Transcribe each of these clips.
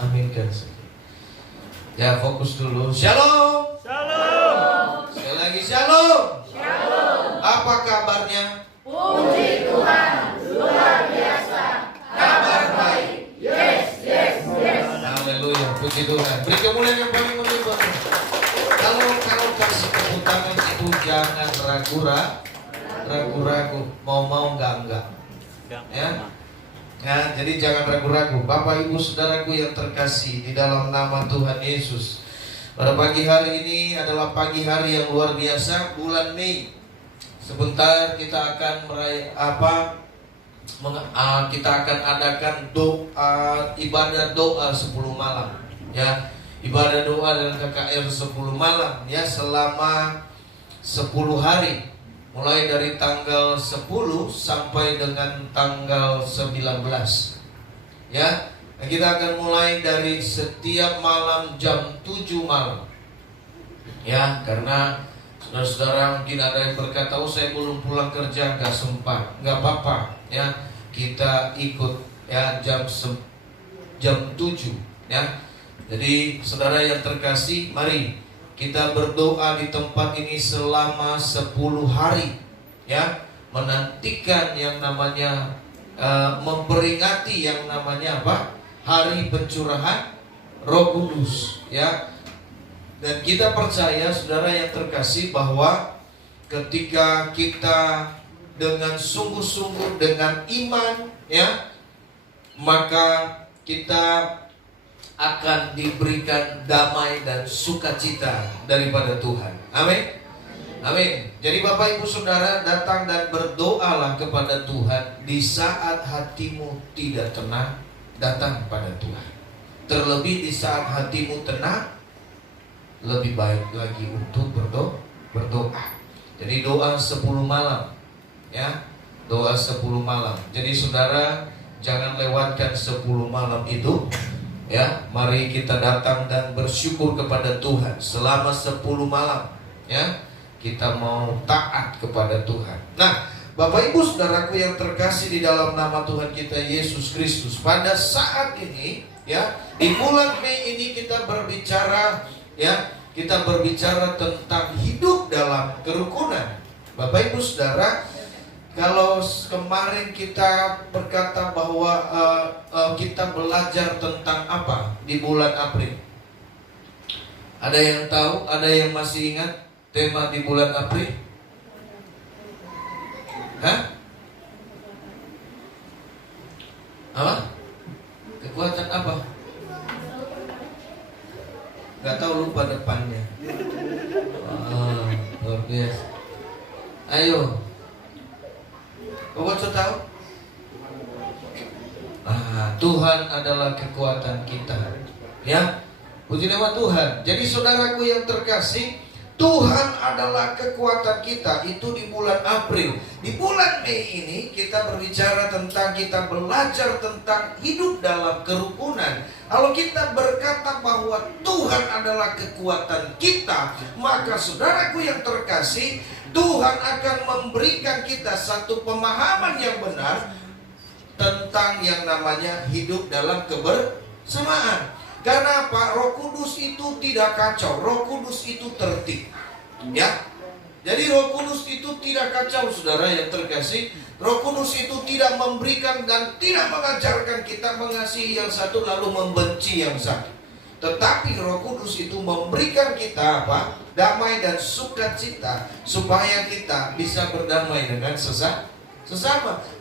Aminkan saja. Ya, fokus dulu. Shalom. Shalom. Sekali lagi shalom. Shalom. Apa kabarnya? Puji Tuhan, luar biasa. Kabar baik. Yes, yes, yes. Haleluya, puji Tuhan. Beri kemuliaan yang paling melimpah. Kalau kasih tepuk tangan itu jangan ragu-ragu. Mau enggak. Ya. Ya, jadi jangan ragu-ragu. Bapak Ibu Saudaraku yang terkasih di dalam nama Tuhan Yesus. Pada pagi hari ini adalah pagi hari yang luar biasa, bulan Mei. Sebentar kita akan kita akan adakan ibadah doa 10 malam. Ya, ibadah doa dan KKR 10 malam ya, selama 10 hari. Mulai dari tanggal 10 sampai dengan tanggal 19. Ya, kita akan mulai dari setiap malam jam 7 malam. Ya, karena saudara-saudara mungkin ada yang berkata, oh saya belum pulang kerja, gak sempat. Gak apa-apa ya, kita ikut ya jam 7 ya. Jadi saudara yang terkasih, mari kita berdoa di tempat ini selama 10 hari ya, menantikan yang namanya memperingati yang namanya apa? Hari pencurahan Roh Kudus ya. Dan kita percaya saudara yang terkasih bahwa ketika kita dengan sungguh-sungguh dengan iman ya, maka kita akan diberikan damai dan sukacita daripada Tuhan. Amin. Amin. Jadi Bapak Ibu Saudara, datang dan berdoalah kepada Tuhan di saat hatimu tidak tenang, datang pada Tuhan. Terlebih di saat hatimu tenang, lebih baik lagi untuk berdoa. Jadi doa 10 malam ya, doa 10 malam. Jadi saudara jangan lewatkan 10 malam itu. Ya, mari kita datang dan bersyukur kepada Tuhan selama 10 malam. Ya, kita mau taat kepada Tuhan. Nah, Bapak Ibu Saudaraku yang terkasih di dalam nama Tuhan kita Yesus Kristus, pada saat ini, ya, di bulan Mei ini kita berbicara, ya, kita berbicara tentang hidup dalam kerukunan. Bapak Ibu Saudara, kalau kemarin kita berkata bahwa kita belajar tentang apa di bulan April? Ada yang tahu? Ada yang masih ingat tema di bulan April? Hah? Apa? Kekuatan apa? Gak tahu, lupa depannya. Luar biasa. Ayo. Bapak tahu? Tuhan adalah kekuatan kita. Ya, puji nama Tuhan. Jadi saudaraku yang terkasih, Tuhan adalah kekuatan kita. Itu di bulan April. Di bulan Mei ini kita berbicara tentang, kita belajar tentang hidup dalam kerukunan. Kalau kita berkata bahwa Tuhan adalah kekuatan kita, maka saudaraku yang terkasih, Tuhan akan memberikan kita satu pemahaman yang benar tentang yang namanya hidup dalam kebersamaan. Karena apa? Roh Kudus itu tidak kacau, Roh Kudus itu tertib. Ya. Jadi Roh Kudus itu tidak kacau, saudara yang terkasih. Roh Kudus itu tidak memberikan dan tidak mengajarkan kita mengasihi yang satu lalu membenci yang satu. Tetapi Roh Kudus itu memberikan kita apa? Damai dan sukacita, supaya kita bisa berdamai dengan sesama.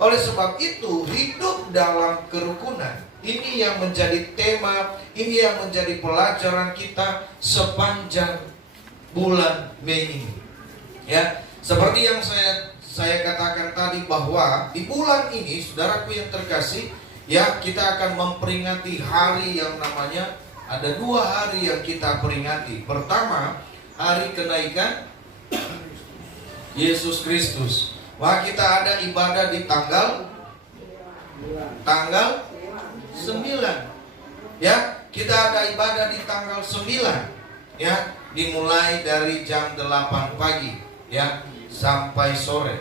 Oleh sebab itu, hidup dalam kerukunan, ini yang menjadi tema, ini yang menjadi pelajaran kita sepanjang bulan Mei ini. Ya, seperti yang saya katakan tadi bahwa di bulan ini, saudaraku yang terkasih, ya, kita akan memperingati hari yang namanya, ada 2 hari yang kita peringati. Pertama, hari kenaikan Yesus Kristus. Wah, kita ada ibadah di tanggal 9. Ya, kita ada ibadah di tanggal 9. Ya, dimulai dari jam 8 pagi ya sampai sore.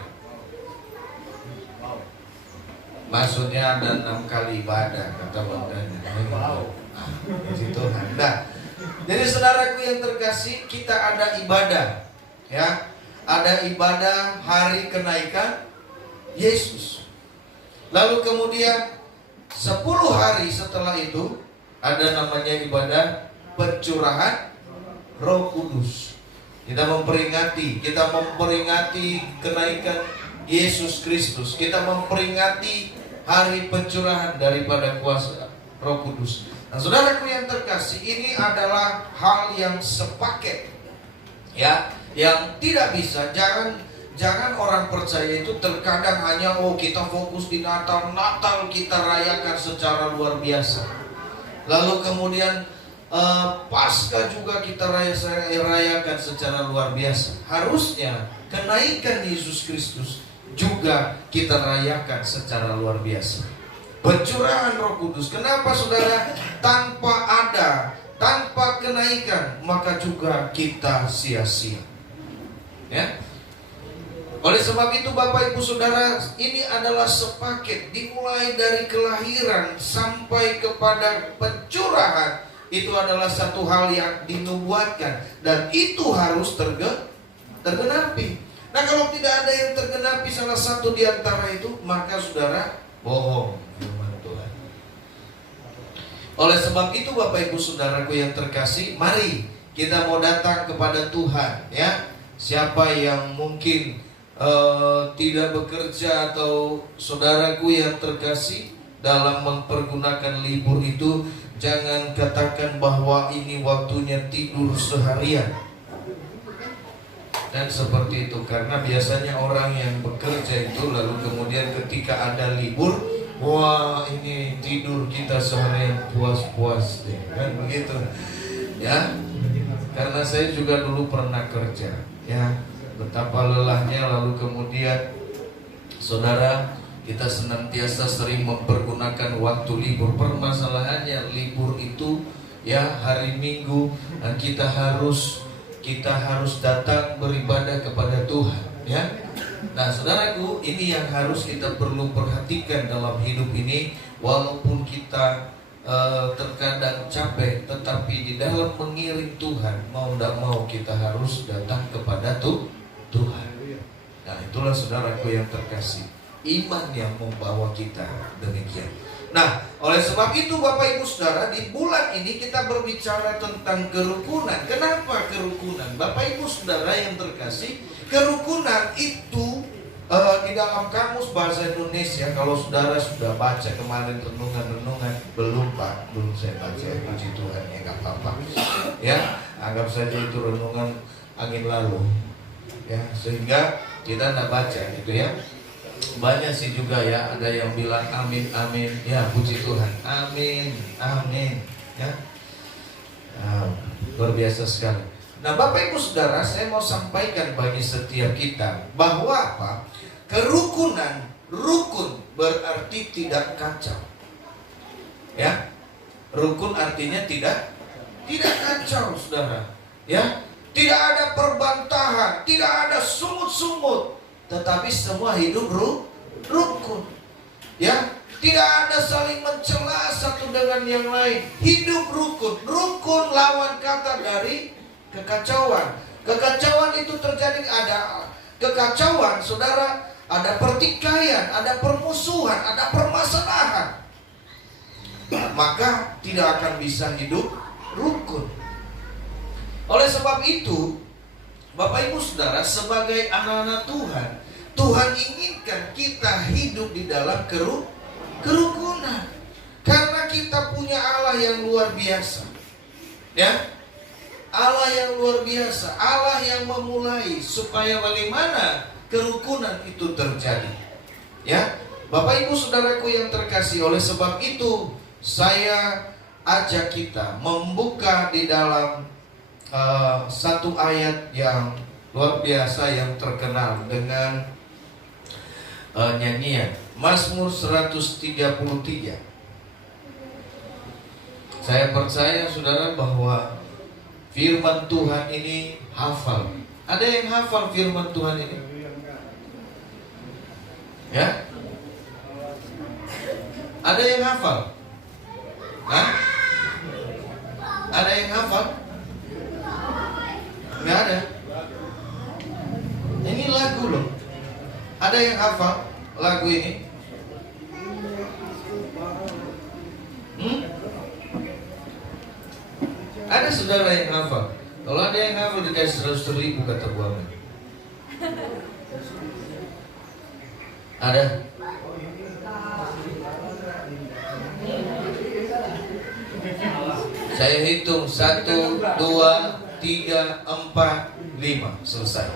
Maksudnya ada 6 kali ibadah, kata bapaknya. Puji Tuhan. Nah, jadi saudaraku yang terkasih, kita ada ibadah, ya, ada ibadah hari kenaikan Yesus. Lalu kemudian 10 hari setelah itu ada namanya ibadah pencurahan Roh Kudus. Kita memperingati kenaikan Yesus Kristus. Kita memperingati hari pencurahan daripada kuasa Roh Kudus. Nah, saudaraku yang terkasih, ini adalah hal yang sepaket, ya, yang tidak bisa. Jangan orang percaya itu terkadang hanya kita fokus di Natal kita rayakan secara luar biasa. Lalu kemudian Paskah juga kita rayakan secara luar biasa. Harusnya kenaikan Yesus Kristus juga kita rayakan secara luar biasa. Pencurahan Roh Kudus. Kenapa saudara? Tanpa kenaikan, maka juga kita sia-sia. Ya. Oleh sebab itu Bapak Ibu Saudara, ini adalah sepaket, dimulai dari kelahiran sampai kepada pencurahan. Itu adalah satu hal yang dinubuatkan dan itu harus tergenapi. Nah, kalau tidak ada yang tergenapi salah satu di antara itu, maka saudara bohong firman Tuhan. Oleh sebab itu Bapak Ibu Saudaraku yang terkasih, mari kita mau datang kepada Tuhan, ya. Siapa yang mungkin tidak bekerja atau saudaraku yang terkasih dalam mempergunakan libur itu, jangan katakan bahwa ini waktunya tidur seharian. Dan seperti itu, karena biasanya orang yang bekerja itu lalu kemudian ketika ada libur, wah ini tidur kita seharian puas-puas deh, kan begitu ya. Karena saya juga dulu pernah kerja, ya, betapa lelahnya. Lalu kemudian saudara, kita senantiasa sering mempergunakan waktu libur. Permasalahannya libur itu, ya, hari Minggu, dan kita harus datang beribadah kepada Tuhan, ya. Nah, saudaraku, ini yang harus kita perlu perhatikan dalam hidup ini. Walaupun kita terkadang capek, tetapi di dalam mengiring Tuhan, mau tidak mau kita harus datang kepada Tuhan. Nah, itulah saudaraku yang terkasih, iman yang membawa kita demikian. Nah, oleh sebab itu Bapak Ibu Saudara, di bulan ini kita berbicara tentang kerukunan. Kenapa kerukunan? Bapak Ibu Saudara yang terkasih, kerukunan itu di dalam kamus bahasa Indonesia, kalau saudara sudah baca kemarin renungan-renungan, belum Pak, belum saya baca, puji Tuhan, ya nggak apa-apa, ya, anggap saja itu renungan angin lalu, ya, sehingga kita nggak baca gitu, ya. Banyak sih juga, ya, ada yang bilang amin amin, ya, puji Tuhan, amin amin, ya. Luar biasa sekali. Nah, Bapak Ibu Saudara, saya mau sampaikan bagi setiap kita bahwa apa? Rukun berarti tidak kacau. Ya. Rukun artinya tidak kacau, Saudara. Ya. Tidak ada perbantahan, tidak ada sungut-sungut, tetapi semua hidup rukun. Ya. Tidak ada saling mencela satu dengan yang lain. Hidup rukun. Rukun lawan kata dari kekacauan. Kekacauan itu terjadi, ada kekacauan, saudara, ada pertikaian, ada permusuhan, ada permasalahan. Maka tidak akan bisa hidup rukun. Oleh sebab itu, Bapak Ibu Saudara, sebagai anak-anak Tuhan, Tuhan inginkan kita hidup di dalam kerukunan. Karena kita punya Allah yang luar biasa. Ya. Allah yang luar biasa, Allah yang memulai supaya bagaimana kerukunan itu terjadi. Ya, Bapak Ibu Saudaraku yang terkasih, oleh sebab itu saya ajak kita membuka di dalam satu ayat yang luar biasa yang terkenal dengan nyanyian Mazmur 133. Saya percaya saudara bahwa firman Tuhan ini hafal. Ada yang hafal firman Tuhan ini? Ya? Ada yang hafal? Hah? Ada yang hafal? Nggak ada. Ini lagu loh. Ada yang hafal lagu ini? Ada saudara yang hafal? Kalau ada yang hafal dikasih 100.000 kata Bu Amin. Ada? Saya hitung 1, 2, 3, 4, 5 selesai.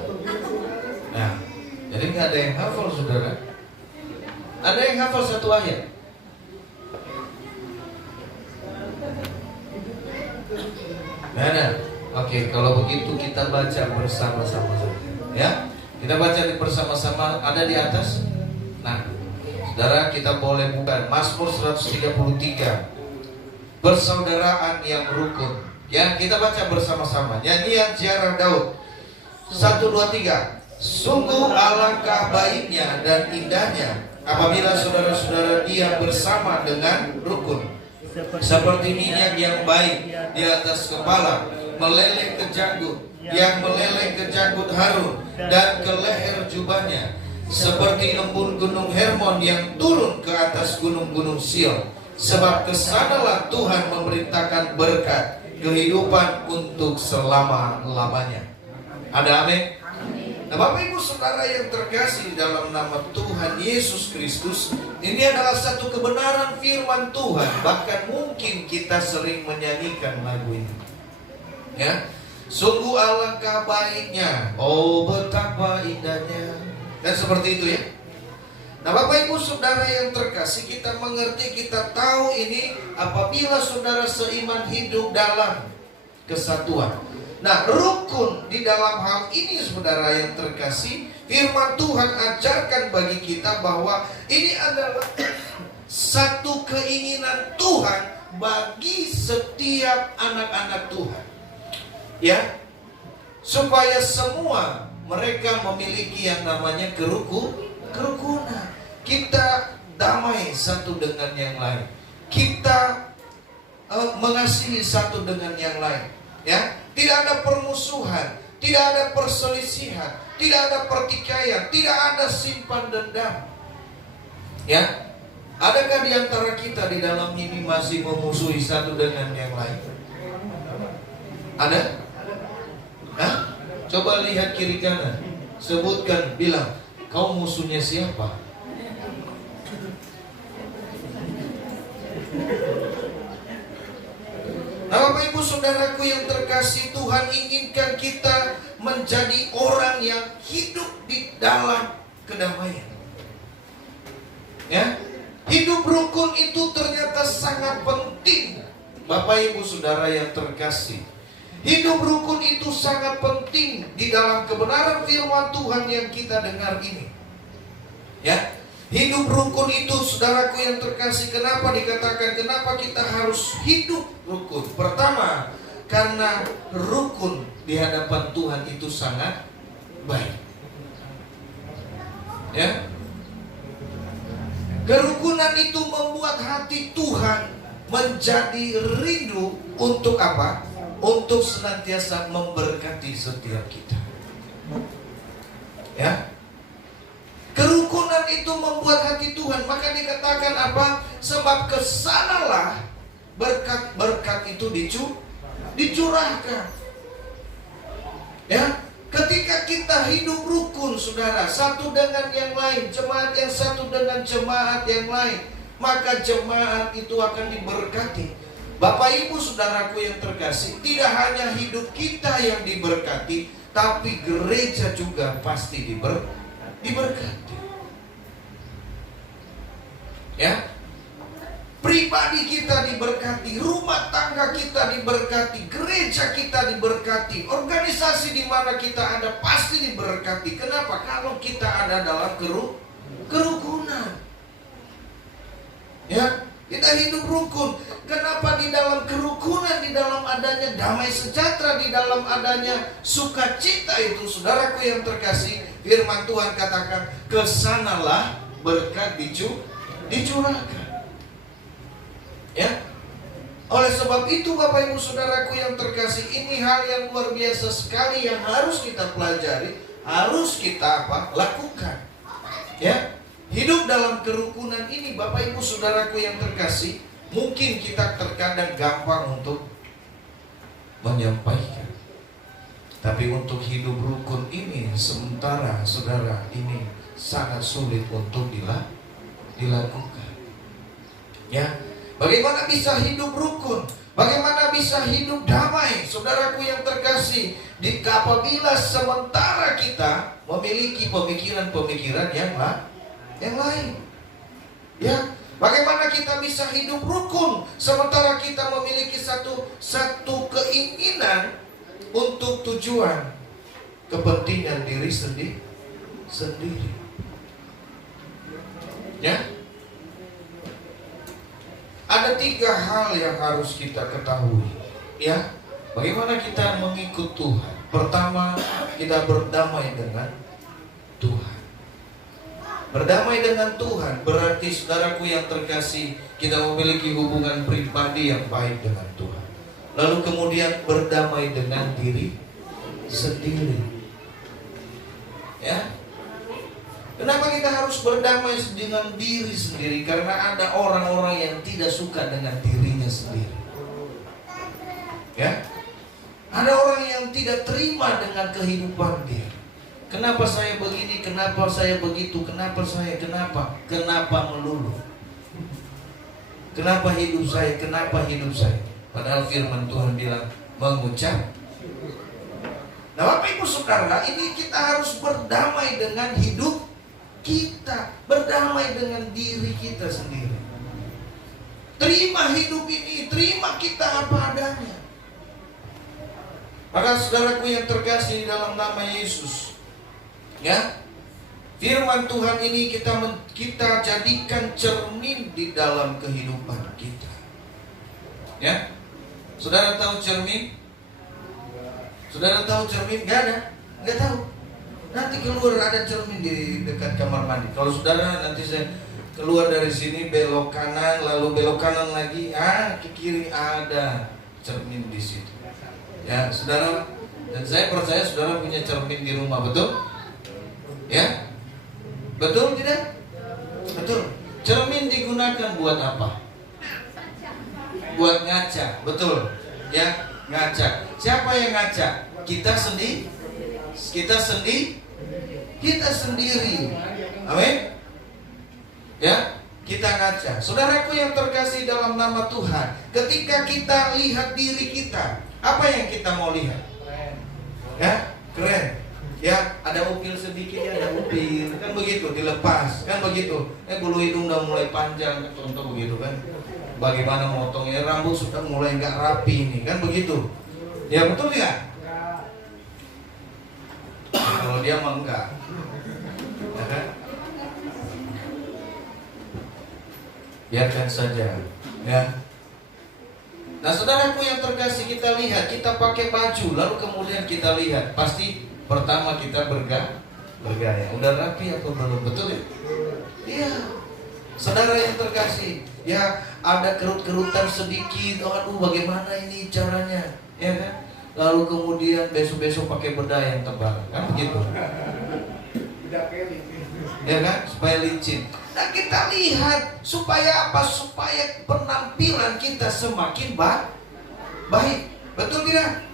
Nah, jadi nggak ada yang hafal saudara. Ada yang hafal satu ayat? Nggak ada. Oke, kalau begitu kita baca bersama-sama saja. Ya, kita baca bersama-sama. Ada di atas. Nah, saudara kita boleh buka Mazmur 133. Persaudaraan yang rukun. Ya, kita baca bersama-sama. Nyanyian ziarah Daud. 1, 2, 3. Sungguh alangkah baiknya dan indahnya apabila saudara-saudara diam bersama dengan rukun. Seperti minyak yang baik di atas kepala, meleleh ke janggut, yang meleleh ke janggut Harun dan ke leher jubahnya. Seperti embun gunung Hermon yang turun ke atas gunung-gunung Sion. Sebab kesanalah Tuhan memerintahkan berkat kehidupan untuk selama-lamanya. Ada amin? Nah, Bapak Ibu Saudara yang terkasih dalam nama Tuhan Yesus Kristus, ini adalah satu kebenaran firman Tuhan. Bahkan mungkin kita sering menyanyikan lagu ini. Ya, sungguh alangkah baiknya, oh betapa indahnya. Dan seperti itu ya. Nah, Bapak Ibu Saudara yang terkasih, kita mengerti, kita tahu ini apabila saudara seiman hidup dalam kesatuan. Nah, rukun di dalam hal ini saudara yang terkasih, firman Tuhan ajarkan bagi kita bahwa ini adalah satu keinginan Tuhan bagi setiap anak-anak Tuhan. Ya, supaya semua mereka memiliki yang namanya kerukunan. Kita damai satu dengan yang lain. Kita mengasihi satu dengan yang lain. Ya, tidak ada permusuhan, tidak ada perselisihan, tidak ada pertikaian, tidak ada simpan dendam. Ya, adakah di antara kita di dalam ini masih memusuhi satu dengan yang lain? Ada? Hah? Coba lihat kiri kanan, sebutkan, bilang, kau musuhnya siapa? Nah, Bapak Ibu Saudaraku yang terkasih, Tuhan inginkan kita menjadi orang yang hidup di dalam kedamaian. Ya, hidup rukun itu ternyata sangat penting. Bapak Ibu Saudara yang terkasih, hidup rukun itu sangat penting di dalam kebenaran firman Tuhan yang kita dengar ini. Ya, hidup rukun itu saudaraku yang terkasih, kenapa dikatakan kenapa kita harus hidup rukun? Pertama, karena rukun di hadapan Tuhan itu sangat baik. Ya, kerukunan itu membuat hati Tuhan menjadi rindu untuk apa? Untuk senantiasa memberkati setiap kita. Ya, kerukunan itu membuat hati Tuhan, maka dikatakan apa? Sebab kesanalah berkat-berkat itu dicurahkan. Ya, ketika kita hidup rukun, saudara, satu dengan yang lain, jemaat yang satu dengan jemaat yang lain, maka jemaat itu akan diberkati. Bapak Ibu Saudaraku yang terkasih, tidak hanya hidup kita yang diberkati, tapi gereja juga pasti diberkati. Ya, pribadi kita diberkati, rumah tangga kita diberkati, gereja kita diberkati, organisasi di mana kita ada pasti diberkati. Kenapa? Kalau kita ada dalam kerukunan. Ya, kita hidup rukun. Kenapa? Di dalam kerukunan, di dalam adanya damai sejahtera, di dalam adanya sukacita itu, saudaraku yang terkasih, firman Tuhan katakan, kesanalah berkat dicurahkan. Ya, Oleh sebab itu Bapak Ibu Saudaraku yang terkasih, ini hal yang luar biasa sekali yang harus kita pelajari, harus kita lakukan. Ya, hidup dalam kerukunan ini Bapak Ibu Saudaraku yang terkasih, mungkin kita terkadang gampang untuk menyampaikan. Tapi untuk hidup rukun ini sementara saudara ini sangat sulit untuk dilakukan. Ya, bagaimana bisa hidup rukun? Bagaimana bisa hidup damai? Saudaraku yang terkasih, apabila sementara kita memiliki pemikiran-pemikiran yang lain. Ya, bagaimana kita bisa hidup rukun sementara kita memiliki satu keinginan untuk tujuan kepentingan diri sendiri. Ya, ada 3 hal yang harus kita ketahui. Ya, bagaimana kita mengikut Tuhan? Pertama, kita berdamai dengan Tuhan. Berdamai dengan Tuhan berarti saudaraku yang terkasih, kita memiliki hubungan pribadi yang baik dengan Tuhan. Lalu kemudian berdamai dengan diri sendiri. Ya, kenapa kita harus berdamai dengan diri sendiri? Karena ada orang-orang yang tidak suka dengan dirinya sendiri. Ya, ada orang yang tidak terima dengan kehidupan dia. Kenapa saya begini? Kenapa saya begitu? Kenapa melulu? Kenapa hidup saya? Kenapa hidup saya? Padahal firman Tuhan bilang mengucap. Nah Bapak Ibu Saudara, ini kita harus berdamai dengan hidup kita, berdamai dengan diri kita sendiri. Terima hidup ini, terima kita apa adanya. Maka saudaraku yang terkasih dalam nama Yesus, ya, firman Tuhan ini kita jadikan cermin di dalam kehidupan kita. Ya, saudara tahu cermin? Saudara tahu cermin? Gak ada? Gak tahu. Nanti keluar ada cermin di dekat kamar mandi. Kalau saudara nanti saya keluar dari sini belok kanan, lalu belok kanan lagi, ke kiri ada cermin di situ. Ya, saudara, dan saya percaya saudara punya cermin di rumah, betul? Ya, betul tidak? Betul. Cermin digunakan buat apa? Buat ngaca, betul? Ya, ngaca. Siapa yang ngaca? Kita sendiri. Amin. Ya, kita ngaca. Saudaraku yang terkasih dalam nama Tuhan, ketika kita lihat diri kita, apa yang kita mau lihat? Ya, keren. Ya, ada upil sedikit, ya ada upil, kan begitu, dilepas, kan begitu. Bulu hidung udah mulai panjang, contoh begitu kan. Bagaimana motongnya, rambut sudah mulai nggak rapi ini, kan begitu. Ya betul ya? Nah, kalau dia mah enggak, ya kan? Biarkan saja, ya. Nah saudaraku yang terkasih, kita lihat, kita pakai baju, lalu kemudian kita lihat, pasti pertama kita bergaya. Udah rapi atau belum, betul ya? Iya. Saudara yang terkasih, ya ada kerut-kerutan sedikit, aduh bagaimana ini caranya, ya kan? Lalu kemudian besok-besok pakai bedah yang tebal, kan begitu? Ya kan? Supaya licin. Nah kita lihat supaya apa? Supaya penampilan kita semakin baik, betul tidak?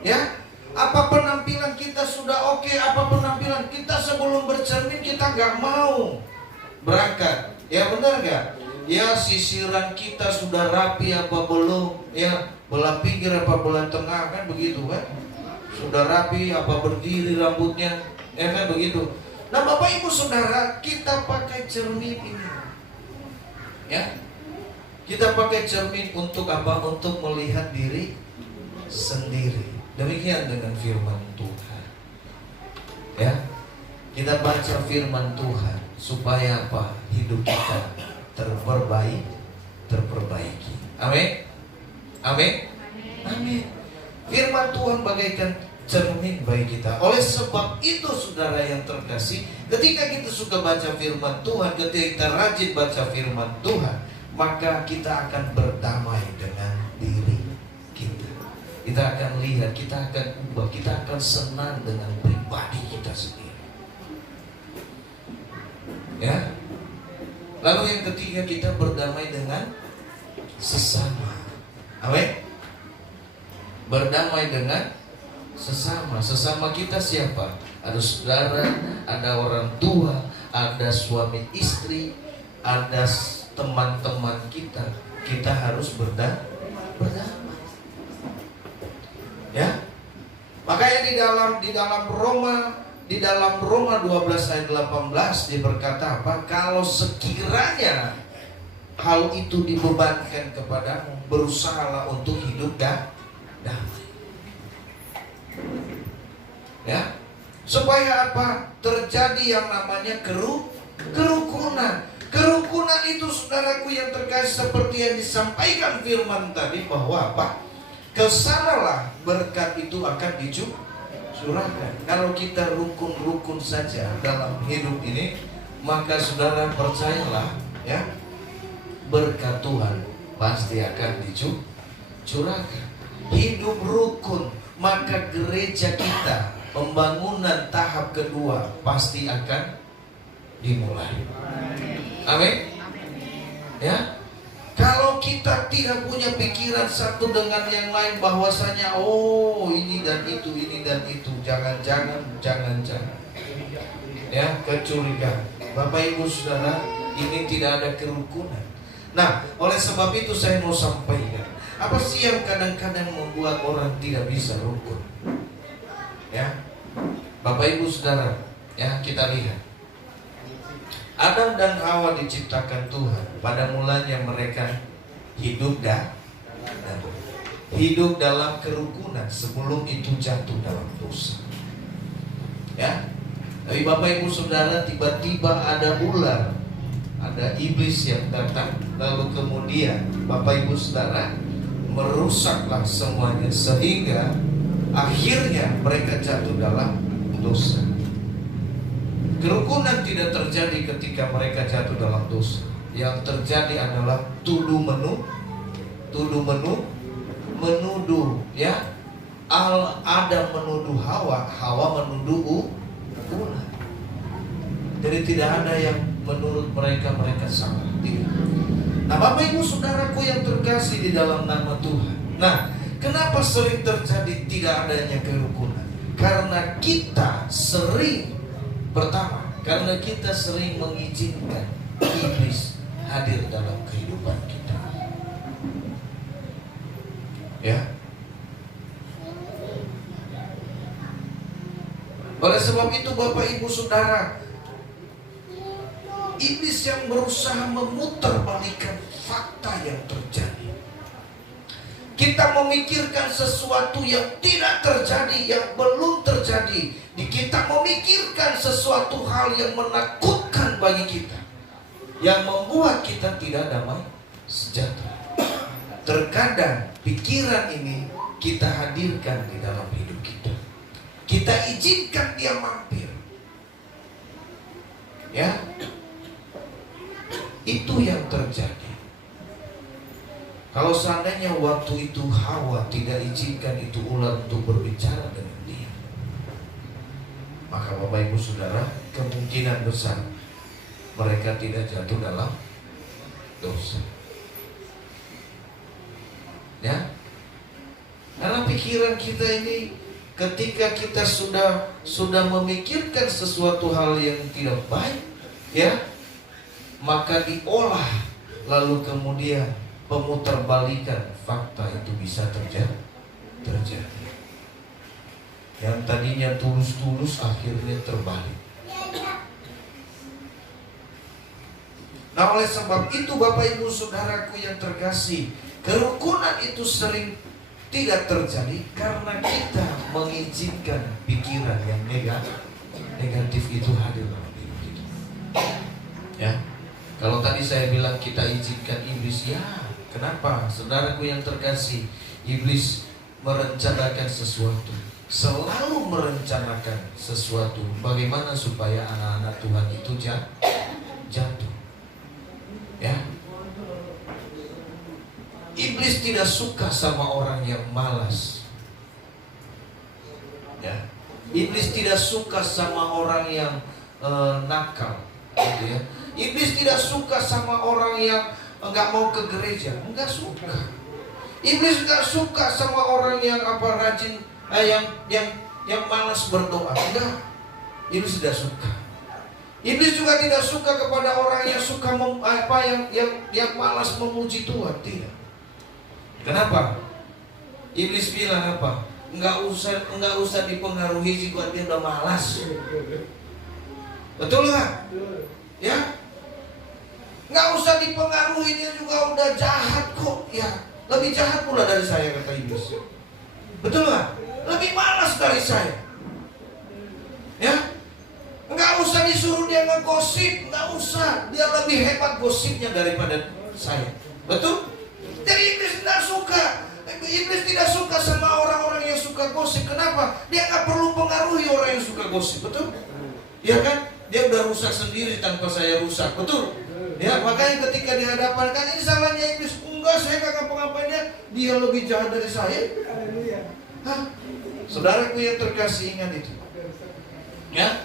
Ya, apa penampilan kita sudah oke? Apa penampilan kita sebelum bercermin kita nggak mau berangkat? Ya benar gak? Ya sisiran kita sudah rapi apa belum? Ya belah pinggir apa belah tengah, kan begitu kan? Sudah rapi apa berdiri rambutnya? Ya kan begitu. Nah Bapak Ibu Saudara, kita pakai cermin ini. Ya, kita pakai cermin untuk apa? Untuk melihat diri sendiri. Demikian dengan firman Tuhan. Ya, kita baca firman Tuhan supaya apa? Hidup kita terperbaiki. Amin. Amin. Amin. Firman Tuhan bagaikan cermin bagi kita. Oleh sebab itu saudara yang terkasih, ketika kita suka baca firman Tuhan, ketika kita rajin baca firman Tuhan, maka kita akan berdamai dengan kita akan lihat, kita akan ubah, kita akan senang dengan pribadi kita sendiri. Ya. Lalu yang ketiga, kita berdamai dengan sesama. Amin. Berdamai dengan sesama. Sesama kita siapa? Ada saudara, ada orang tua, ada suami istri, ada teman-teman kita. Kita harus berdamai. Ya. Makanya di dalam Roma 12 ayat 18 dia berkata apa? Kalau sekiranya hal itu dibebankan kepadamu, berusahalah untuk hidup damai. Ya. Supaya apa? Terjadi yang namanya kerukunan. Kerukunan itu, saudaraku yang terkasih, seperti yang disampaikan firman tadi, bahwa apa? Kesanalah berkat itu akan dicurahkan. Kalau kita rukun-rukun saja dalam hidup ini, maka saudara percayalah, ya, berkat Tuhan pasti akan dicurahkan. Hidup rukun, maka gereja kita, pembangunan tahap kedua pasti akan dimulai. Amin. Ya. Kalau kita tidak punya pikiran satu dengan yang lain, bahwasanya oh ini dan itu, jangan-jangan, ya, kecurigaan. Bapak Ibu Saudara, ini tidak ada kerukunan. Nah, oleh sebab itu saya mau sampaikan, apa sih yang kadang-kadang membuat orang tidak bisa rukun? Ya, Bapak Ibu Saudara, ya, kita lihat. Adam dan Hawa diciptakan Tuhan. Pada mulanya mereka hidup dalam kerukunan, sebelum itu jatuh dalam dosa. Ya. Tapi Bapak Ibu Saudara, tiba-tiba ada ular, ada iblis yang datang, lalu kemudian Bapak Ibu Saudara merusaklah semuanya, sehingga akhirnya mereka jatuh dalam dosa. Kerukunan tidak terjadi ketika mereka jatuh dalam dosa. Yang terjadi adalah tuduh menuduh, ya. Adam menuduh Hawa, Hawa menuduh ular. Jadi tidak ada yang menurut mereka salah. Tidak. Nah, Bapak Ibu Saudaraku yang terkasih di dalam nama Tuhan. Nah, kenapa sering terjadi tidak adanya kerukunan? Karena kita sering, pertama, karena kita sering mengizinkan iblis hadir dalam kehidupan kita. Ya. Oleh sebab itu Bapak Ibu Saudara, iblis yang berusaha memutarbalikkan fakta yang terjadi. Kita memikirkan sesuatu yang tidak terjadi, yang belum terjadi. Kita memikirkan sesuatu hal yang menakutkan bagi kita, yang membuat kita tidak damai sejahtera. Terkadang pikiran ini kita hadirkan di dalam hidup kita. Kita izinkan dia mampir. Ya. Itu yang terjadi. Kalau seandainya waktu itu Hawa tidak izinkan itu ular untuk berbicara dengan dia, maka Bapak Ibu Saudara, kemungkinan besar mereka tidak jatuh dalam dosa. Ya. Karena pikiran kita ini, ketika kita sudah memikirkan sesuatu hal yang tidak baik, ya, maka diolah, lalu kemudian pemutarbalikan fakta itu bisa terjadi. Yang tadinya tulus-tulus akhirnya terbalik. Nah, oleh sebab itu Bapak Ibu Saudaraku yang terkasih, kerukunan itu sering tidak terjadi karena kita mengizinkan pikiran yang negatif itu hadir dalam hidup kita. Ya. Kalau tadi saya bilang kita izinkan iblis, ya, kenapa? Saudaraku yang terkasih, iblis merencanakan sesuatu, selalu merencanakan sesuatu, bagaimana supaya anak-anak Tuhan itu jatuh. Ya. Iblis tidak suka sama orang yang malas. Ya. Iblis tidak suka sama orang yang nakal, gitu ya. Iblis tidak suka sama orang yang enggak mau ke gereja, enggak suka. Iblis enggak suka sama orang yang rajin, yang malas berdoa, enggak. Iblis tidak suka. Iblis juga tidak suka kepada orang yang suka yang malas memuji Tuhan, tidak. Kenapa? Iblis bilang apa? Enggak usah dipengaruhi jika dia udah malas. Betul nggak? Ya, nggak usah dipengaruhi, dia juga udah jahat kok. Ya, lebih jahat pula dari saya, kata iblis. Betul nggak? Lebih malas dari saya. Ya, nggak usah disuruh dia ngegosip, nggak usah. Dia lebih hebat gosipnya daripada saya. Betul? Jadi iblis tidak suka. Iblis tidak suka sama orang-orang yang suka gosip. Kenapa? Dia nggak perlu pengaruhi orang yang suka gosip. Betul? Ya kan? Dia udah rusak sendiri tanpa saya rusak. Betul? Ya, makanya ketika di hadapan kan ini salahnya iblis. Enggak, saya nggak ngapa-ngapain dia lebih jahat dari saya. Hah? Saudaraku yang terkasih, ingat itu. Ya.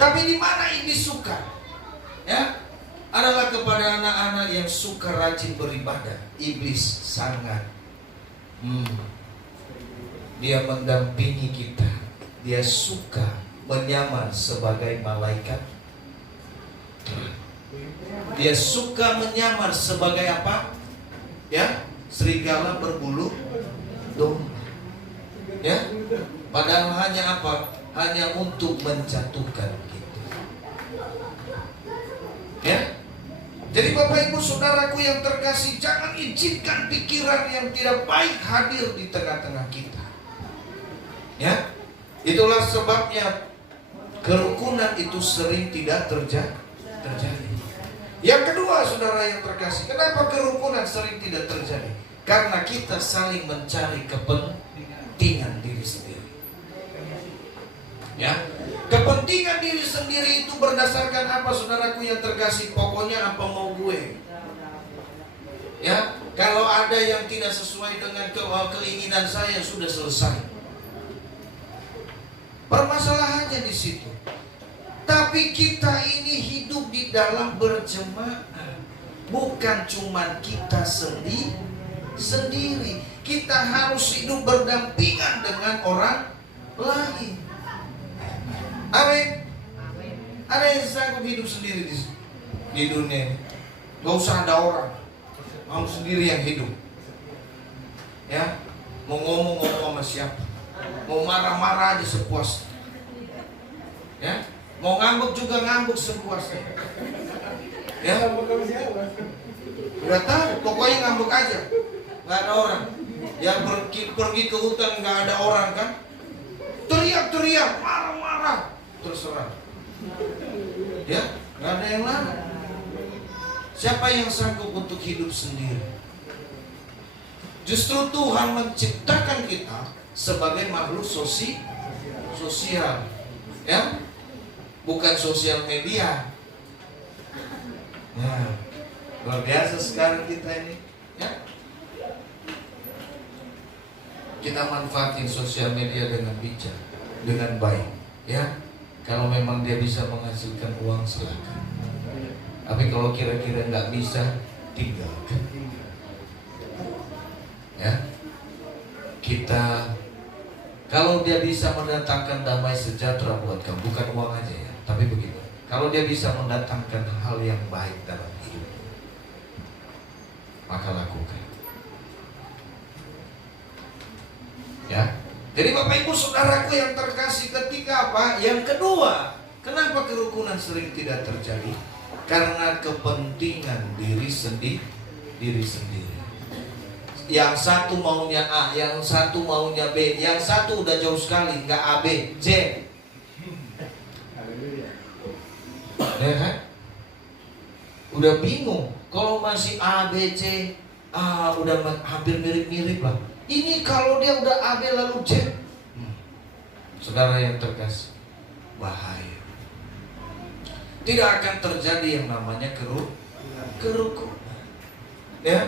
Tapi di mana iblis suka? Ya, adalah kepada anak-anak yang suka rajin beribadah. Iblis sangat dia mendampingi kita. Dia suka menyamar sebagai malaikat. Dia suka menyamar sebagai apa? Ya, serigala berbulu domba. Ya, padahal hanya apa? Hanya untuk menjatuhkan kita. Ya. Jadi Bapak Ibu Saudaraku yang terkasih, jangan izinkan pikiran yang tidak baik hadir di tengah-tengah kita. Ya. Itulah sebabnya kerukunan itu sering tidak terjadi. Yang kedua, saudara yang terkasih, kenapa kerukunan sering tidak terjadi? Karena kita saling mencari kepentingan diri sendiri. Ya, kepentingan diri sendiri itu berdasarkan apa, saudaraku yang terkasih? Pokoknya apa mau gue. Ya, kalau ada yang tidak sesuai dengan keinginan saya, sudah selesai. Permasalahannya di situ. Tapi kita ini hidup di dalam berjemaah, bukan cuma kita sendiri. Kita harus hidup berdampingan dengan orang lain. Amin. Ada yang sanggup hidup sendiri di dunia. Gak usah ada orang, mau sendiri yang hidup. Ya, mau ngomong sama siapa, mau marah-marah aja sepuasnya. Ya, mau ngambek juga ngambek sepuasnya. Ya, nggak tahu, pokoknya ngambek aja. Nggak ada orang. Ya pergi ke hutan nggak ada orang kan? Teriak-teriak, marah-marah, terserah. Ya, nggak ada yang lain. Siapa yang sanggup untuk hidup sendiri? Justru Tuhan menciptakan kita sebagai makhluk sosial, ya, bukan sosial media. Ya, luar biasa sekarang kita ini, ya. Kita manfaatin sosial media dengan bijak, dengan baik, ya. Kalau memang dia bisa menghasilkan uang, silakan. Tapi kalau kira-kira nggak bisa, tinggalkan. Ya, kita kalau dia bisa mendatangkan damai sejahtera buat kamu, bukan uang aja ya, tapi begitu. Kalau dia bisa mendatangkan hal yang baik dalam hidup, maka lakukan. Ya, jadi Bapak Ibu Saudaraku yang terkasih, ketika apa? Yang kedua, kenapa kerukunan sering tidak terjadi? Karena kepentingan diri sendiri. Yang satu maunya A, yang satu maunya B, yang satu udah jauh sekali, nggak A, B, Z. Ya kan? Udah bingung. Kalau masih A, B, C, udah hampir mirip-mirip lah. Ini kalau dia udah A, B lalu Z, saudara yang terkasih, bahaya. Tidak akan terjadi yang namanya kerukunan. Ya.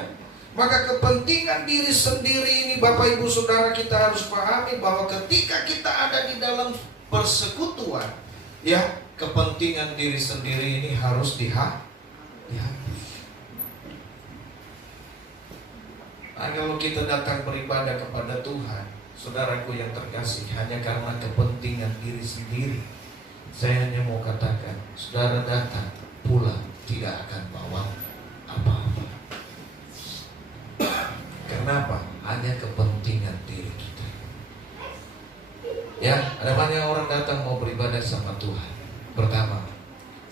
Maka kepentingan diri sendiri ini Bapak Ibu Saudara kita harus pahami bahwa ketika kita ada di dalam persekutuan, ya, kepentingan diri sendiri ini harus dihapus. Nah, kalau kita datang beribadah kepada Tuhan, saudaraku yang terkasih, hanya karena kepentingan diri sendiri, saya hanya mau katakan, saudara datang pulang tidak akan bawa apa-apa. Kenapa? Hanya kepentingan diri kita. Ya, ada banyak orang datang mau beribadah sama Tuhan. Pertama,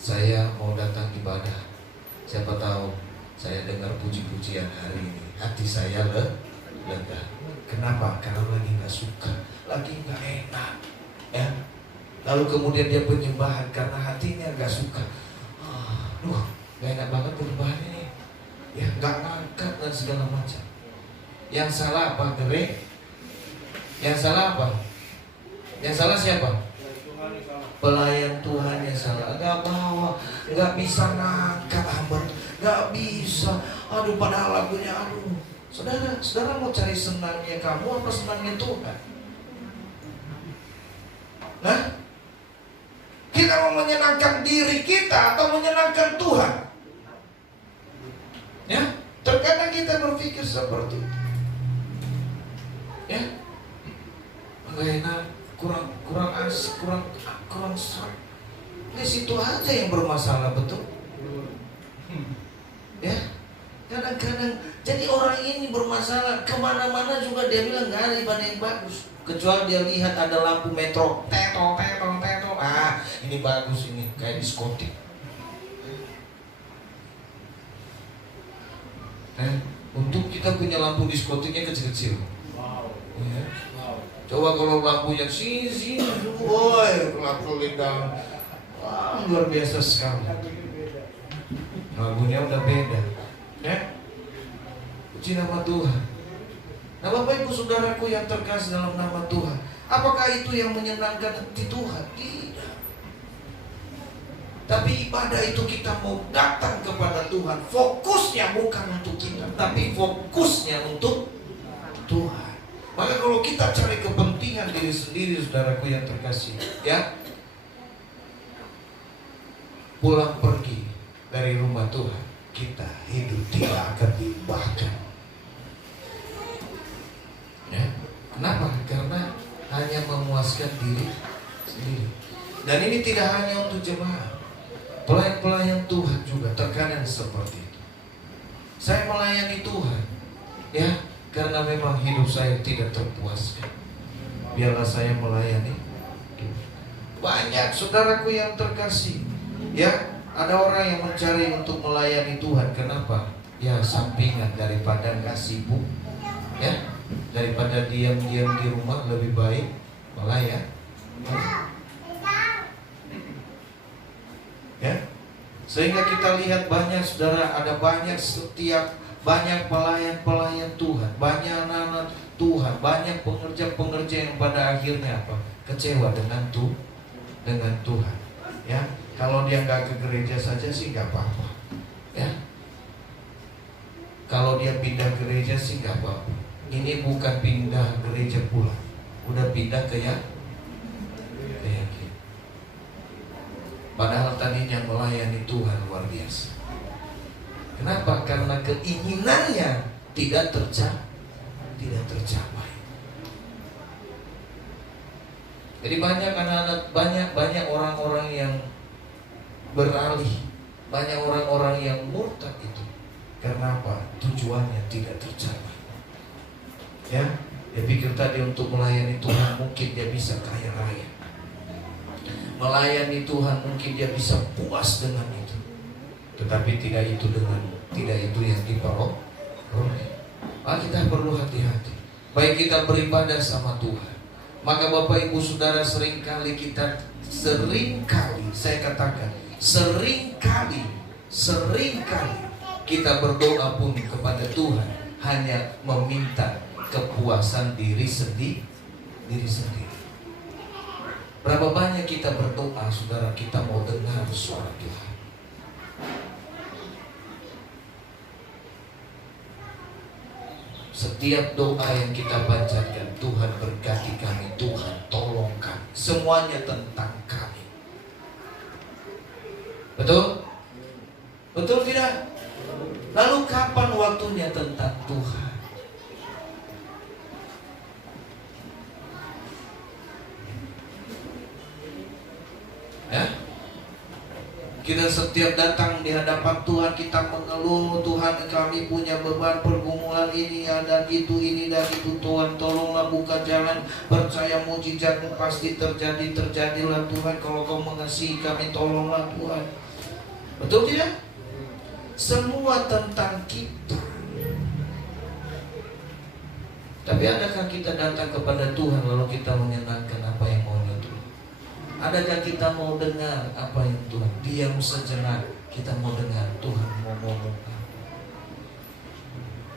saya mau datang ibadah. Siapa tahu saya dengar puji-pujian hari ini, hati saya lega. Kenapa? Karena lagi nggak suka, lagi nggak enak. Ya. Lalu kemudian dia penyembahan karena hatinya nggak suka. Nggak enak banget penyembahan ini. Ya, nggak ngangkat dan segala macam. Yang salah apa, Gere? Yang salah apa? Yang salah siapa? Pelayan Tuhan yang salah. Nggak bawa, nggak bisa ngangkat amat, nggak bisa. Aduh, padahal lagunya, aduh. Saudara mau cari senangnya kamu apa senangnya Tuhan? Nah, kita mau menyenangkan diri kita atau menyenangkan Tuhan? Ya, terkadang kita berpikir seperti itu. Ya, nggak enak, kurang asik, kurang serak. Di situ aja yang bermasalah, betul? Ya, kadang-kadang jadi orang ini bermasalah kemana-mana juga dia bilang nggak ada ibadah yang bagus, kecuali dia lihat ada lampu metro, teto, ini bagus, ini kayak diskotik. Untuk kita punya lampu diskotiknya kecil-kecil. Ya. Coba kalau lampunya sini, woi, lampu lintang, wah, luar biasa sekali. Lagunya udah beda, ya. Puji nama Tuhan. Nah, Bapak Ibu Saudaraku yang terkasih dalam nama Tuhan, apakah itu yang menyenangkan hati Tuhan? Tidak. Tapi ibadah itu kita mau datang kepada Tuhan, fokusnya bukan untuk kita, tapi fokusnya untuk Tuhan. Maka kalau kita cari kepentingan diri sendiri, saudaraku yang terkasih, ya, pulang pergi dari rumah Tuhan, kita hidup tidak akan diubahkan. Ya, kenapa? Karena hanya memuaskan diri sendiri. Dan ini tidak hanya untuk jemaat, pelayan-pelayan Tuhan juga terkadang seperti itu. Saya melayani Tuhan, ya, karena memang hidup saya tidak terpuaskan. Biarlah saya melayani Tuhan. Banyak saudaraku yang terkasih, ya, ada orang yang mencari untuk melayani Tuhan. Kenapa? Ya, sampingan daripada nggak sibuk, ya, daripada diam-diam di rumah, lebih baik melayani. Ya, sehingga kita lihat banyak saudara, ada banyak banyak pelayan-pelayan Tuhan, banyak anak-anak Tuhan, banyak pengerja-pengerja yang pada akhirnya apa? Kecewa dengan Tuhan. Ya, kalau dia nggak ke gereja saja sih nggak apa-apa. Ya, kalau dia pindah gereja sih nggak apa-apa. Ini bukan pindah gereja pulang, udah pindah ke keyakinan. Padahal tadinya melayani Tuhan luar biasa. Kenapa? Karena keinginannya tidak tercapai. Jadi banyak anak-anak, banyak orang-orang yang beralih, banyak orang-orang yang murtad itu. Karena apa? Tujuannya tidak tercapai. Ya, dia pikir tadi untuk melayani Tuhan mungkin dia bisa kaya raya. Melayani Tuhan mungkin dia bisa puas dengan itu. Tetapi tidak itu yang diperoleh. Kita perlu hati-hati. Baik kita beribadah sama Tuhan, maka Bapak Ibu Saudara seringkali saya katakan seringkali kita berdoa pun kepada Tuhan hanya meminta kepuasan diri sendiri. Berapa banyak kita berdoa, saudara, kita mau dengar suara Tuhan. Setiap doa yang kita panjatkan, Tuhan berkati kami, Tuhan tolong kami. Semuanya tentang kami. Betul? Betul tidak? Lalu kapan waktunya tentang Tuhan? Ya? Kita setiap datang di hadapan Tuhan, kita mengeluh, Tuhan kami punya beban pergumulan ini dan itu, Tuhan tolonglah buka jalan, percaya mujizatmu pasti terjadi, terjadilah Tuhan, kalau kau mengasihi kami tolonglah Tuhan. Betul tidak? Semua tentang kita. Tapi adakah kita datang kepada Tuhan lalu kita menyenangkan apa yang mau Tuhan? Adakah kita mau dengar apa yang Tuhan? Diam sejenak, kita mau dengar Tuhan mau ngomong apa.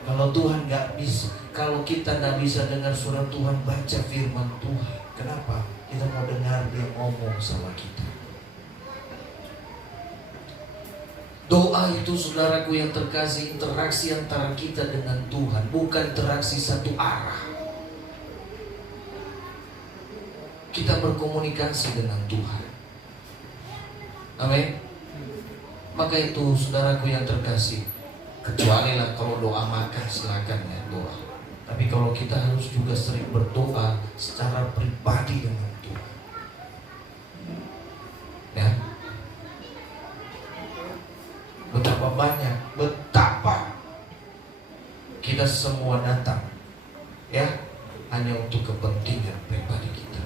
Kalau Tuhan gak bisa, kalau kita gak bisa dengar suara Tuhan, baca firman Tuhan. Kenapa? Kita mau dengar dia ngomong sama kita. Doa itu saudaraku yang terkasih, interaksi antara kita dengan Tuhan, bukan interaksi satu arah. Kita berkomunikasi dengan Tuhan. Amin. Maka itu saudaraku yang terkasih, kecualilah kalau doa makan, silakan ya doa. Tapi kalau kita harus juga sering berdoa secara pribadi dengan Tuhan. Ya. Betapa banyak, betapa kita semua datang ya hanya untuk kepentingan pribadi kita.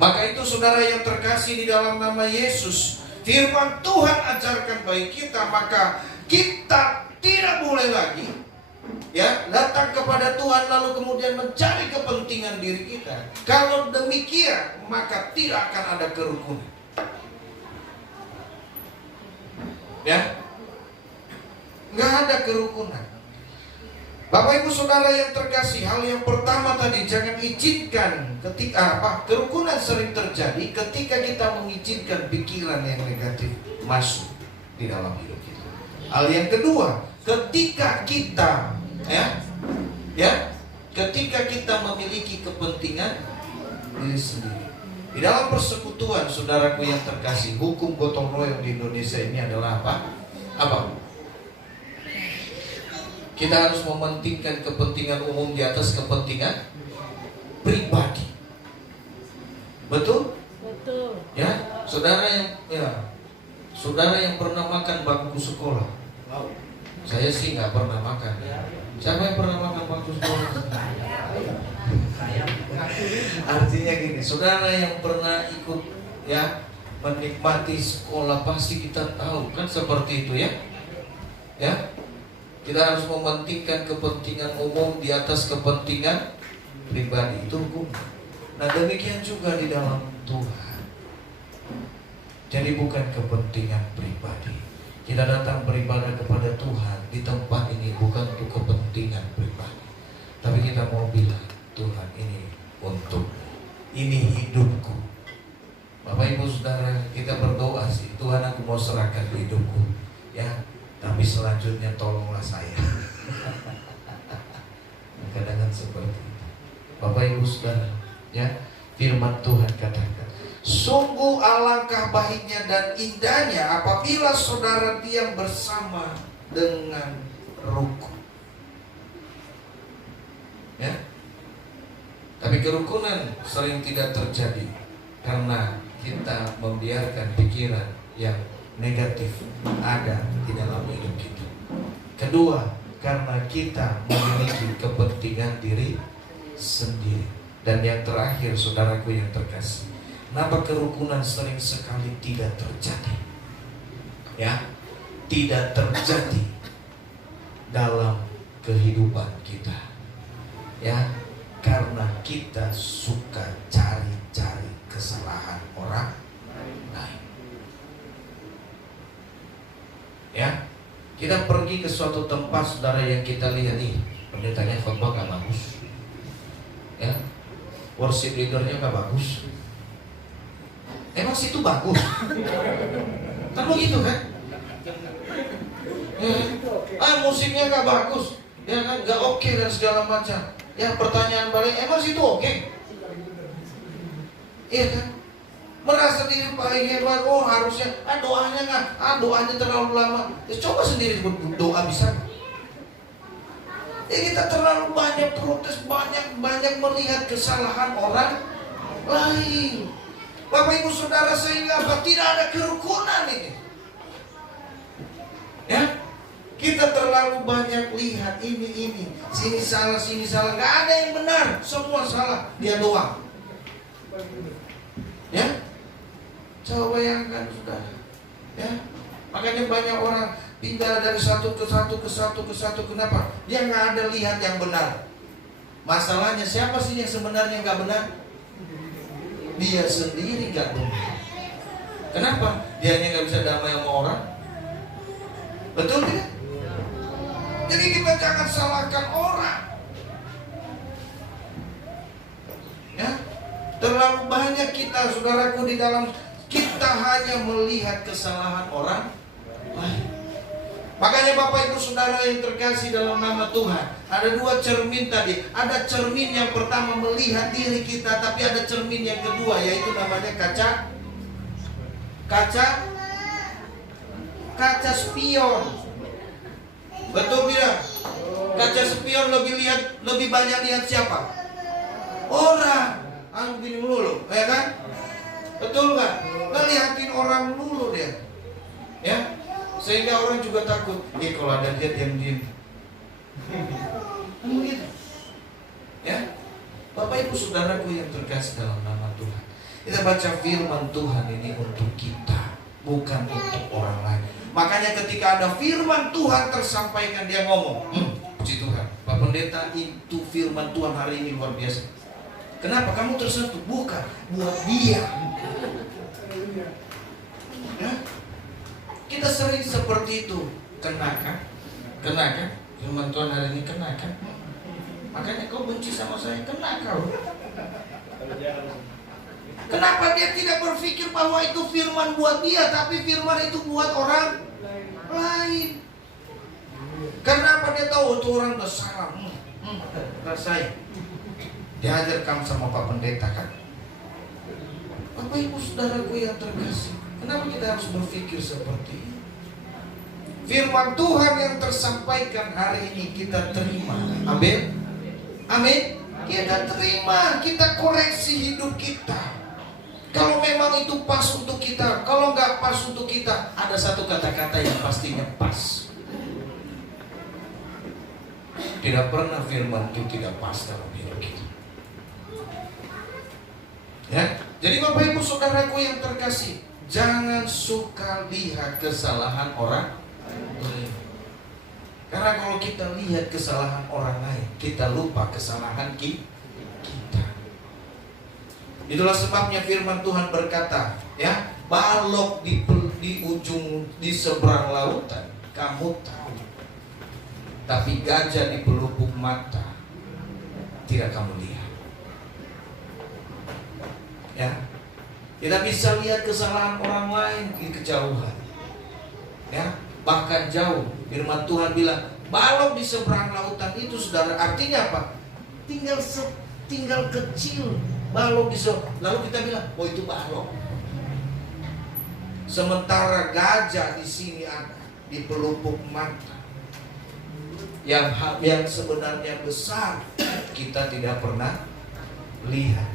Maka itu saudara yang terkasih di dalam nama Yesus, firman Tuhan ajarkan bagi kita, maka kita tidak boleh lagi ya datang kepada Tuhan lalu kemudian mencari kepentingan diri kita. Kalau demikian maka tidak akan ada kerukunan. Ya, nggak ada kerukunan. Bapak Ibu Saudara yang terkasih, hal yang pertama tadi, jangan izinkan ketika kerukunan sering terjadi ketika kita mengizinkan pikiran yang negatif masuk di dalam hidup kita. Hal yang kedua, ketika kita ketika kita memiliki kepentingan diri sendiri. Di dalam persekutuan, saudaraku yang terkasih, hukum gotong royong di Indonesia ini adalah apa? Kita harus mementingkan kepentingan umum di atas kepentingan pribadi. Betul? Betul. Ya, saudara yang pernah makan bangku sekolah. Saya sih nggak pernah makan. Siapa yang pernah makan bangku sekolah? Artinya gini, saudara yang pernah ikut ya menikmati sekolah pasti kita tahu kan seperti itu ya. Ya. Kita harus mementingkan kepentingan umum di atas kepentingan pribadi. Itu hukum. Nah demikian juga di dalam Tuhan. Jadi bukan kepentingan pribadi. Kita datang beribadah kepada Tuhan di tempat ini bukan untuk kepentingan pribadi. Tapi kita mau bilang, Tuhan ini untuk, ini hidupku. Bapak Ibu Saudara, kita berdoa sih, Tuhan aku mau serahkan hidupku. Ya. Tapi selanjutnya tolonglah saya. Kadang-kadang seperti itu. Bapak Ibu Saudara, ya, firman Tuhan katakan, sungguh alangkah baiknya dan indahnya apabila saudara diam bersama dengan rukun. Ya. Tapi kerukunan sering tidak terjadi karena kita membiarkan pikiran yang negatif ada di dalam hidup kita. Kedua, karena kita memiliki kepentingan diri sendiri. Dan yang terakhir, saudaraku yang terkasih, kenapa kerukunan sering sekali tidak terjadi? Ya, tidak terjadi dalam kehidupan kita. Ya, karena kita suka cari-cari kesalahan orang lain. Ya, kita pergi ke suatu tempat, saudara, yang kita lihat nih, pendetanya khotbah gak bagus, ya, worship leadernya gak bagus. Emang situ bagus? Kan begitu kan? Ya. Musiknya gak bagus. ya kan, nggak oke dan segala macam. Ya pertanyaan balik, emang situ oke? Iya kan? Merasa diri paling hebat, oh harusnya, doanya nggak, doanya terlalu lama. Ya, coba sendiri doa bisa. Ya, kita terlalu banyak protes, banyak melihat kesalahan orang lain. Bapak Ibu Saudara, sehingga apa? Tidak ada kerukunan ini. Ya, kita terlalu banyak lihat ini, sini salah, nggak ada yang benar, semua salah, dia doang. Ya, coba bayangkan saudara. Ya, makanya banyak orang pindah dari satu ke satu. Kenapa? Dia nggak ada lihat yang benar. Masalahnya siapa sih yang sebenarnya nggak benar? Dia sendiri nggak benar. Kenapa? Dia hanya nggak bisa damai sama orang. Betul tidak? Jadi kita jangan salahkan orang. Ya, terlalu banyak kita, saudaraku, di dalam kita hanya melihat kesalahan orang lain. Makanya Bapak Ibu Saudara yang terkasih dalam nama Tuhan, ada dua cermin tadi. Ada cermin yang pertama melihat diri kita, tapi ada cermin yang kedua, yaitu namanya kaca spion. Betul tidak? Kaca spion lebih banyak lihat siapa? Orang. Gini melulu, ya kan? Betul nggak? Ngeliatin orang melulu dia, ya. Sehingga orang juga takut. Kalau ada dia diam-diam. Kan begitu. Ya, Bapak Ibu Saudaraku yang terkasih dalam nama Tuhan, kita baca firman Tuhan ini untuk kita, bukan untuk orang lain. Makanya ketika ada firman Tuhan tersampaikan, dia ngomong, puji Tuhan, Pak Pendeta, itu firman Tuhan hari ini luar biasa. Kenapa kamu tersentuh? Bukan, buat dia. Ya? Kita sering seperti itu. Kena kan? Firman Tuhan hari ini kena kan? Makanya kau benci sama saya, kena kau. Kenapa dia tidak berpikir bahwa itu firman buat dia, tapi firman itu buat orang lain? Kenapa dia tahu itu orang bersalah? Rasain. Diajar kamu sama Pak Pendeta kan? Bapak Ibu Saudaraku yang terkasih, kenapa kita harus berpikir seperti ini? Firman Tuhan yang tersampaikan hari ini kita terima. Amin. Amin. Kita terima, kita koreksi hidup kita. Kalau memang itu pas untuk kita, kalau nggak pas untuk kita, ada satu kata-kata yang pastinya pas. Tidak pernah firman itu tidak pas dalam hidup kita. Ya, jadi Bapak Ibu Saudaraku yang terkasih, jangan suka lihat kesalahan orang lain. Karena kalau kita lihat kesalahan orang lain, kita lupa kesalahan kita. Itulah sebabnya firman Tuhan berkata, ya, balok di seberang lautan kamu tahu, tapi gajah di pelupuk mata tidak kamu lihat. Ya, kita bisa lihat kesalahan orang lain di kejauhan, ya, bahkan jauh. Firman Tuhan bilang, balok di seberang lautan itu, saudara, artinya apa? Tinggal kecil. Balok di seberang, lalu kita bilang, oh itu balok. Sementara gajah di sini ada di pelupuk mata, yang sebenarnya besar, kita tidak pernah lihat.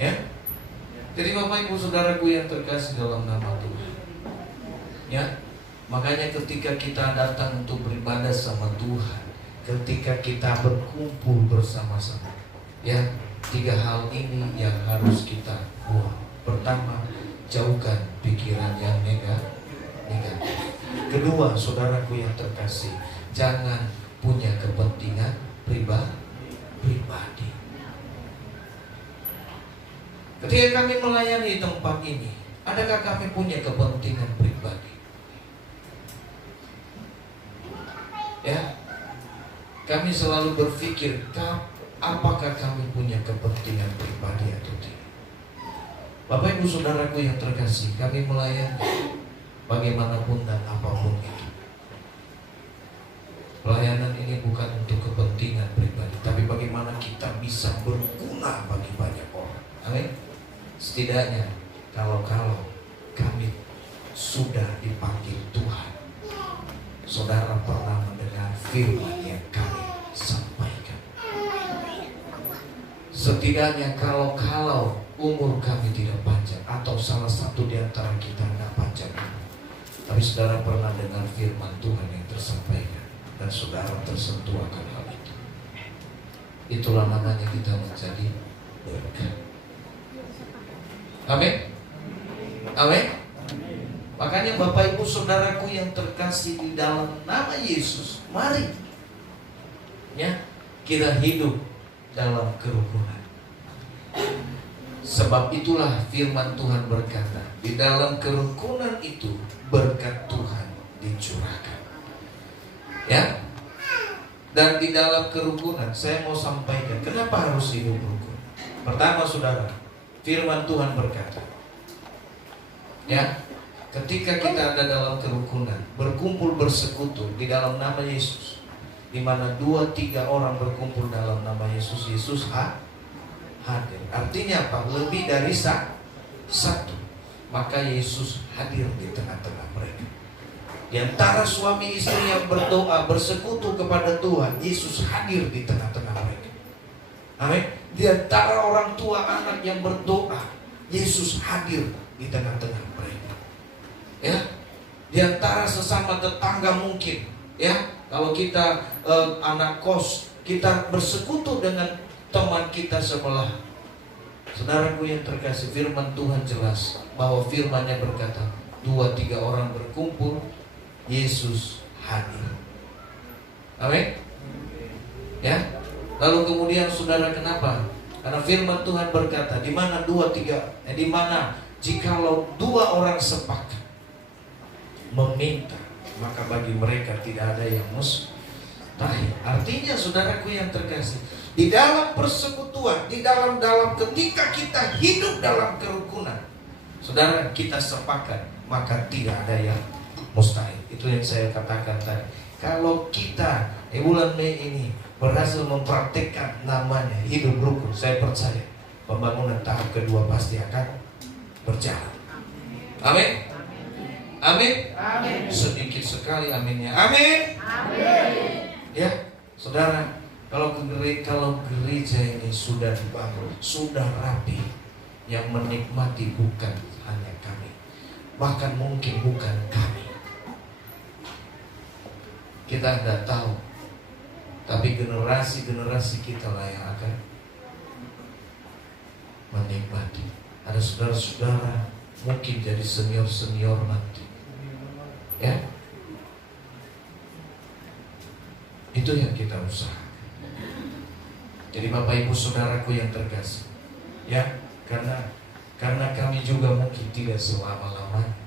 Ya, jadi Bapak Ibu Saudaraku yang terkasih dalam nama Tuhan, ya, makanya ketika kita datang untuk beribadah sama Tuhan, ketika kita berkumpul bersama-sama, ya, 3 hal ini yang harus kita buang. Pertama, jauhkan pikiran yang negatif. Kedua, saudaraku yang terkasih, jangan punya kepentingan pribadi. Ketika kami melayani tempat ini, adakah kami punya kepentingan pribadi? Ya, kami selalu berpikir, apakah kami punya kepentingan pribadi atau tidak? Bapak Ibu Saudaraku yang terkasih, kami melayani bagaimanapun dan apapun itu. Pelayanan ini bukan untuk kepentingan pribadi, tapi bagaimana kita bisa berguna bagi banyak orang. Amin. Setidaknya kalau kami sudah dipanggil Tuhan, saudara pernah mendengar firman yang kami sampaikan. Setidaknya kalau umur kami tidak panjang, atau salah satu di antara kita tidak panjang, tapi saudara pernah dengar firman Tuhan yang tersampaikan, dan saudara tersentuh akan hal itu. Itulah namanya kita menjadi berkat. Amin. Amin. Makanya Bapak Ibu Saudaraku yang terkasih di dalam nama Yesus, mari ya kita hidup dalam kerukunan. Sebab itulah firman Tuhan berkata, di dalam kerukunan itu berkat Tuhan dicurahkan. Ya. Dan di dalam kerukunan saya mau sampaikan kenapa harus hidup rukun. Pertama saudara, firman Tuhan berkata, ya, ketika kita ada dalam kerukunan, berkumpul bersekutu di dalam nama Yesus, di mana 2-3 orang berkumpul dalam nama Yesus, Yesus hadir. Artinya apa? Lebih dari satu. Maka Yesus hadir di tengah-tengah mereka. Di antara suami istri yang berdoa bersekutu kepada Tuhan, Yesus hadir di tengah-tengah mereka. Amin. Di antara orang tua anak yang berdoa, Yesus hadir di tengah-tengah mereka. Ya, di antara sesama tetangga mungkin, ya, kalau kita anak kos, kita bersekutu dengan teman kita sebelah. Saudaraku yang terkasih, firman Tuhan jelas bahwa firman-Nya berkata, 2-3 orang berkumpul, Yesus hadir. Amin. Ya. Lalu kemudian saudara kenapa? Karena firman Tuhan berkata, di mana 2-3, di mana jikalau 2 orang sepakat meminta, maka bagi mereka tidak ada yang mustahil. Artinya saudaraku yang terkasih, di dalam persekutuan, di dalam ketika kita hidup dalam kerukunan, saudara, kita sepakat, maka tidak ada yang mustahil. Itu yang saya katakan tadi. Kalau kita bulan Mei ini berhasil mempraktikkan namanya hidup rukun, saya percaya pembangunan tahap kedua pasti akan berjalan. Amin. Amin. Amin. Sedikit sekali aminnya. Amin. Amin. Ya, saudara, kalau gereja ini sudah dibangun, sudah rapi, yang menikmati bukan hanya kami, bahkan mungkin bukan kami. Kita tidak tahu, tapi generasi kita lah yang akan menikmati. Ada saudara-saudara mungkin jadi senior nanti, ya. Itu yang kita usahakan. Jadi Bapak Ibu Saudaraku yang terkasih, ya, karena kami juga mungkin tidak selama-lamanya.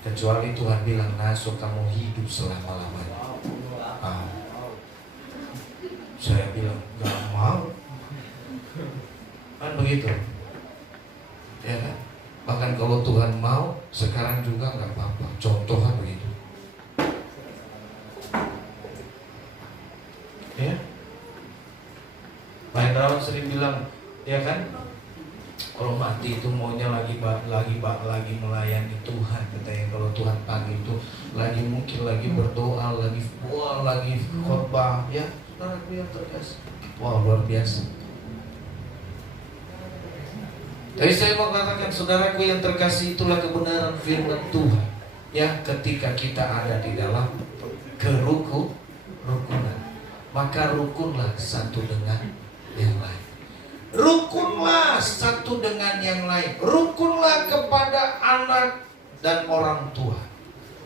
Kecuali Tuhan bilang, "Naso, kamu hidup selama-lamanya." Saya bilang, "Gak mau." Kan begitu, ya kan? Bahkan kalau Tuhan mau, sekarang juga gak apa-apa. Contohnya begitu, ya. Pak Hendrawan sering bilang, ya kan, kalau mati itu maunya lagi melayani Tuhan, katanya. Kalau Tuhan panggil itu mungkin lagi berdoa, lagi khotbah, ya. Saudaraku yang terkasih, wow, luar biasa. Tapi saya mau katakan, saudaraku yang terkasih, itulah kebenaran firman Tuhan, ya. Ketika kita ada di dalam kerukunan, maka rukunlah satu dengan yang lain. Rukunlah satu dengan yang lain. Rukunlah kepada anak dan orang tua.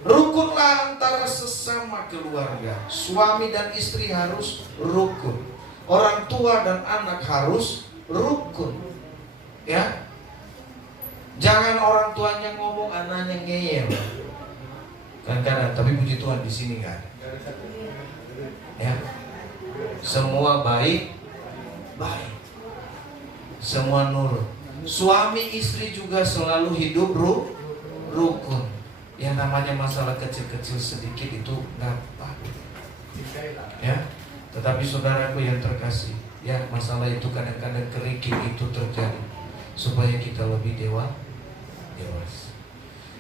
Rukunlah antara sesama keluarga. Suami dan istri harus rukun. Orang tua dan anak harus rukun. Ya. Jangan orang tuanya ngomong, anaknya ngeyel. Kadang-kadang, tapi puji Tuhan di sini nggak ada. Ya. Semua baik. Semua nurut. Suami istri juga selalu hidup rukun. Yang namanya masalah kecil-kecil sedikit itu nggak apa. Ya, tetapi saudaraku yang terkasih, ya masalah itu kadang-kadang kerikil itu terjadi supaya kita lebih dewasa.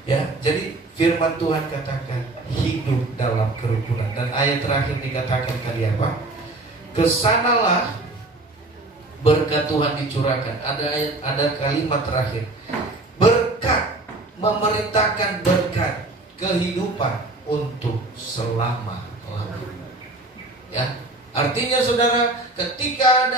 Ya, jadi firman Tuhan katakan hidup dalam kerukunan, dan ayat terakhir dikatakan kali apa? Kesanalah berkat Tuhan dicurahkan. Ada kalimat terakhir. Berkat, memerintahkan berkat kehidupan untuk selama-lamanya. Ya, artinya saudara, ketika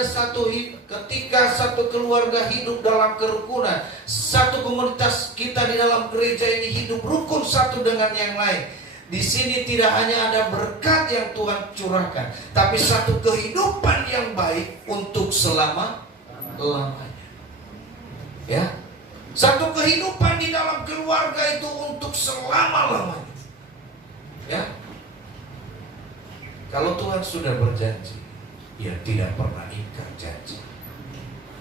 satu keluarga hidup dalam kerukunan, satu komunitas kita di dalam gereja ini hidup rukun satu dengan yang lain. Di sini tidak hanya ada berkat yang Tuhan curahkan, tapi satu kehidupan yang baik untuk selama-lamanya. Ya, satu kehidupan di dalam keluarga itu untuk selama-lamanya. Ya, kalau Tuhan sudah berjanji, ya tidak pernah ingkar janji.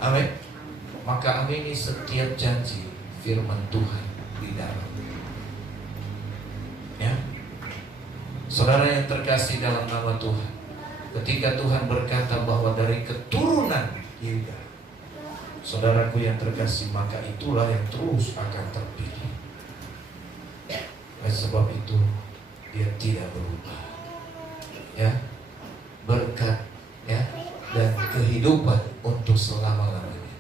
Amin. Maka amini setiap janji firman Tuhan di dalam. Ya, saudara yang terkasih dalam nama Tuhan, ketika Tuhan berkata bahwa dari keturunan Yuda, saudaraku yang terkasih, maka itulah yang terus akan terpilih. Oleh sebab itu dia tidak berubah. Ya, berkat, ya, dan kehidupan untuk selama-lamanya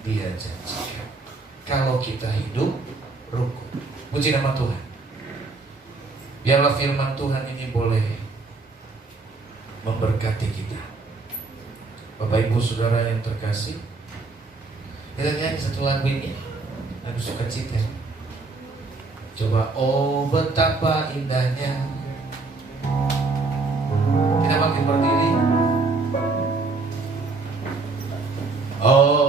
dia janjikan kalau kita hidup rukun. Puji nama Tuhan. Biarlah firman Tuhan ini boleh memberkati kita. Bapak Ibu Saudara yang terkasih, kita nyanyi satu lagu ini, lagu sukacita. Coba, oh betapa indahnya. Kita makin berdiri. Oh